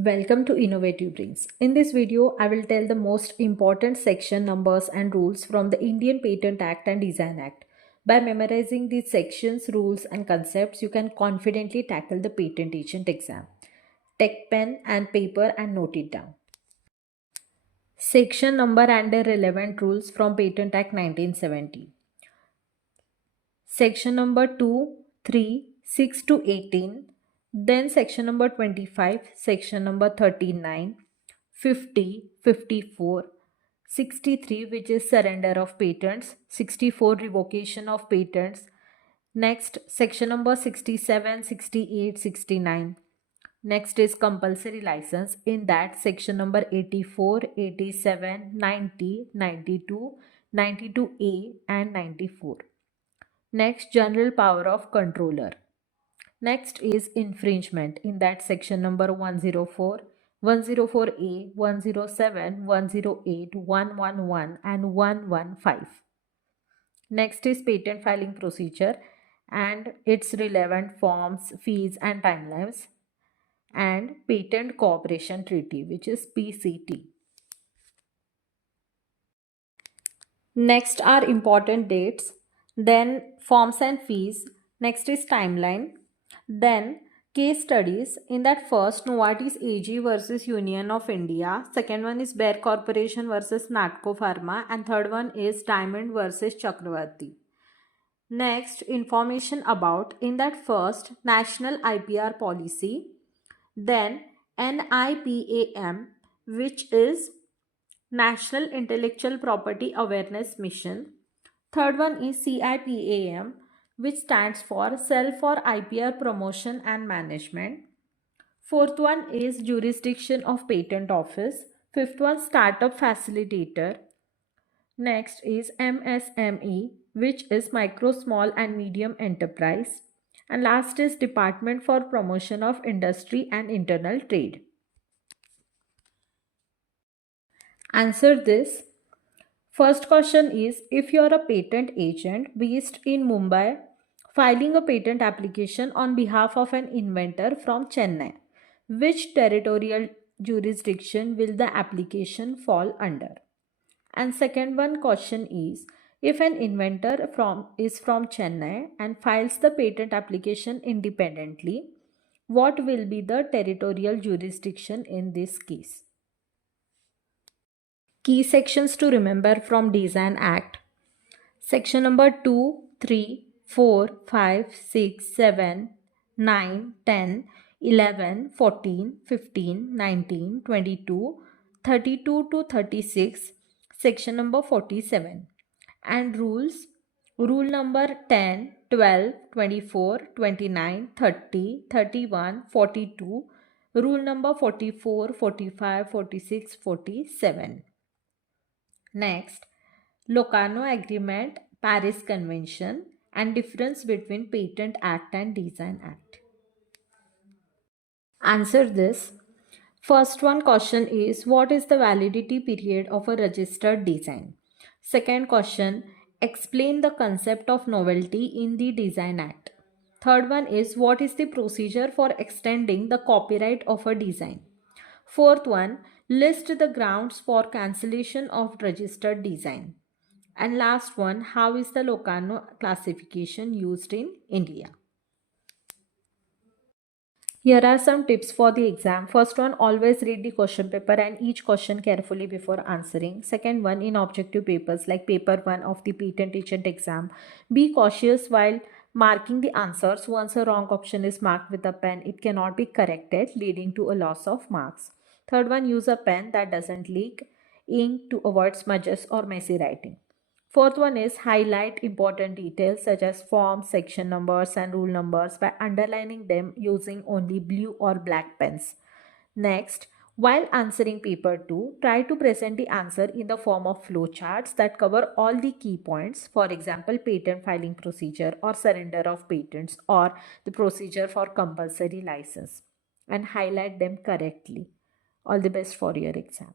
Welcome to Innovative Brains. In this video, I will tell the most important section numbers and rules from the Indian Patent Act and Design Act. By memorizing these sections, rules and concepts, you can confidently tackle the patent agent exam. Take pen and paper and note it down. Section number and the relevant rules from Patent Act 1970. Section number 2, 3, 6 to 18. Then section number 25, section number 39, 50, 54, 63, which is surrender of patents, 64, revocation of patents. Next, section number 67, 68, 69. Next is compulsory license. In that, section number 84, 87, 90, 92, 92A and 94. Next, general power of controller. Next is infringement. In that, section number 104, 104A, 107, 108, 111 and 115. Next is patent filing procedure and its relevant forms, fees and timelines, and Patent Cooperation Treaty, which is PCT. Next are important dates, then forms and fees. Next is timeline, then case studies. In that, first, Novartis AG versus Union of India. Second one is Bayer Corporation versus Natco Pharma, and third one is Diamond versus Chakravarti. Next, information about. In that, first, National IPR Policy, then NIPAM, which is National Intellectual Property Awareness Mission. Third one is CIPAM, which stands for Cell for IPR Promotion and Management. Fourth one is Jurisdiction of Patent Office. Fifth one, Startup Facilitator. Next is MSME, which is Micro, Small and Medium Enterprise. And last is Department for Promotion of Industry and Internal Trade. Answer this. First question is, if you are a patent agent based in Mumbai filing a patent application on behalf of an inventor from Chennai, which territorial jurisdiction will the application fall under? And second one question is, if an inventor is from Chennai and files the patent application independently, what will be the territorial jurisdiction in this case? Key sections to remember from Design Act. Section number 2, 3, 4, 5, 6, 7, 9, 10, 11, 14, 15, 19, 22, 32 to 36, section number 47. And rules, rule number 10, 12, 24, 29, 30, 31, 42, rule number 44, 45, 46, 47. Next, Locarno Agreement, Paris Convention, and difference between Patent Act and Design Act. Answer this. First one question is, what is the validity period of a registered design? Second question, explain the concept of novelty in the Design Act. Third one is, what is the procedure for extending the copyright of a design? Fourth one, list the grounds for cancellation of registered design. And last one, how is the Locarno classification used in India? Here are some tips for the exam. First one, always read the question paper and each question carefully before answering. Second one, in objective papers like paper 1 of the patent agent exam, be cautious while marking the answers. Once a wrong option is marked with a pen, it cannot be corrected, leading to a loss of marks. Third one, use a pen that doesn't leak ink to avoid smudges or messy writing. Fourth one is highlight important details such as forms, section numbers and rule numbers by underlining them using only blue or black pens. Next, while answering paper 2, try to present the answer in the form of flowcharts that cover all the key points. For example, patent filing procedure or surrender of patents or the procedure for compulsory license, and highlight them correctly. All the best for your exam.